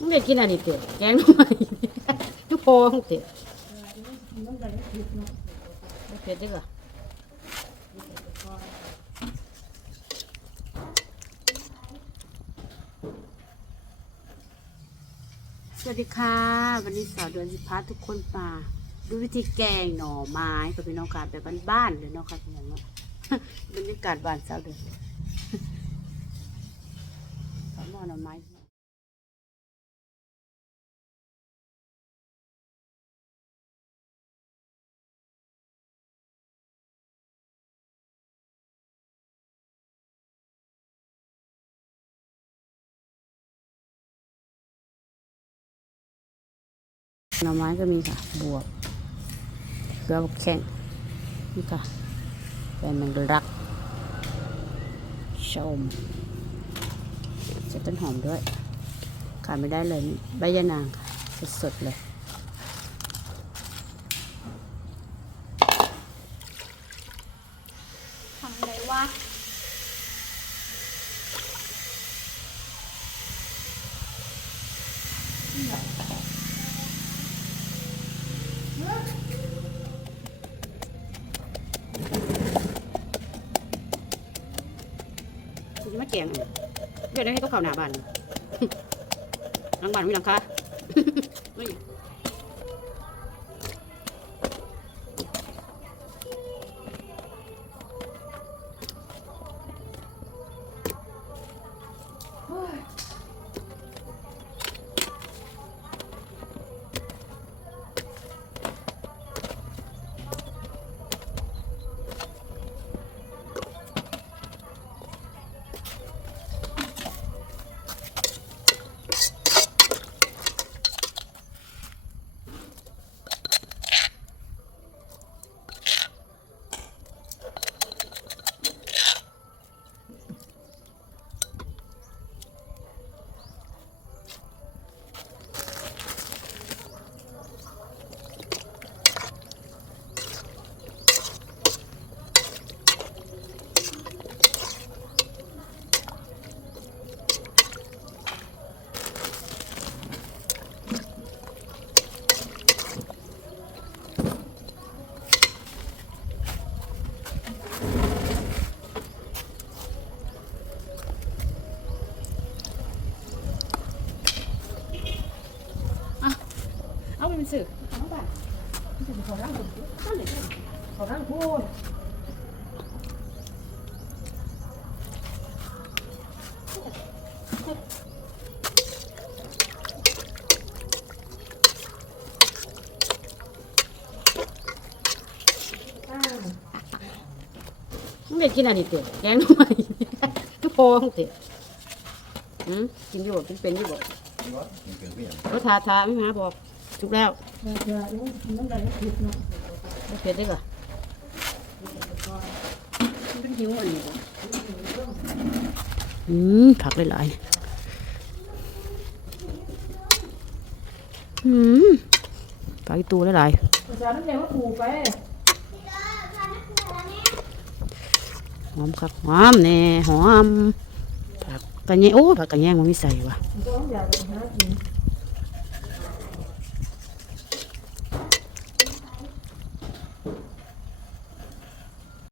มึงได้กินอันนี้เตะแกงหน่อไม้ทุกพอมึงเตะเผ็ดดีกว่าสวัสดีค่ะ วันนี้สาวเดือนสิพาทุกคนมาดูวิธีแกงหน่อไม้กับพี่น้องค่ะแบบบ้านๆเลยเนาะค่ะพี่น้องเนาะบรรยากาศบ้านสาวเดือนสาวหม้อหน่อไม้ หน่อไม้ก็มีค่ะ บวบเกลือบักแข้งนี่ค่ะแฟนมันรักชมเสร็จต้นหอมด้วยขาดไม่ได้เลยใบยะนางค่ะ สดๆเลยทำไรวะคุ จะมาแกงเดี๋ยวได้ให้เขาเข้าหน้าบ้านหลังบ้านมีหลังคา ไปเป็นสื่อเอาบ้านขอร่างผมนั่นเลยขอร่างพูดมึงได้กินอันนี้เตะแกงหน่อไม้ทุกพองเตะอืมกินอยู่บ่กินเป็นอยู่บ่รถทาทาไม่มาบอก ถูกแล้วเผ็ดได้ก่ะมันเป็นหิวอันอืมผักหลายๆอืมผักอีตูหลายจะน้ำแดงว่าผูไปๆหอมครับหอมแน่หอมผักกระเนียโอ้ผักกระเนียงมันมีใส่ว่ะ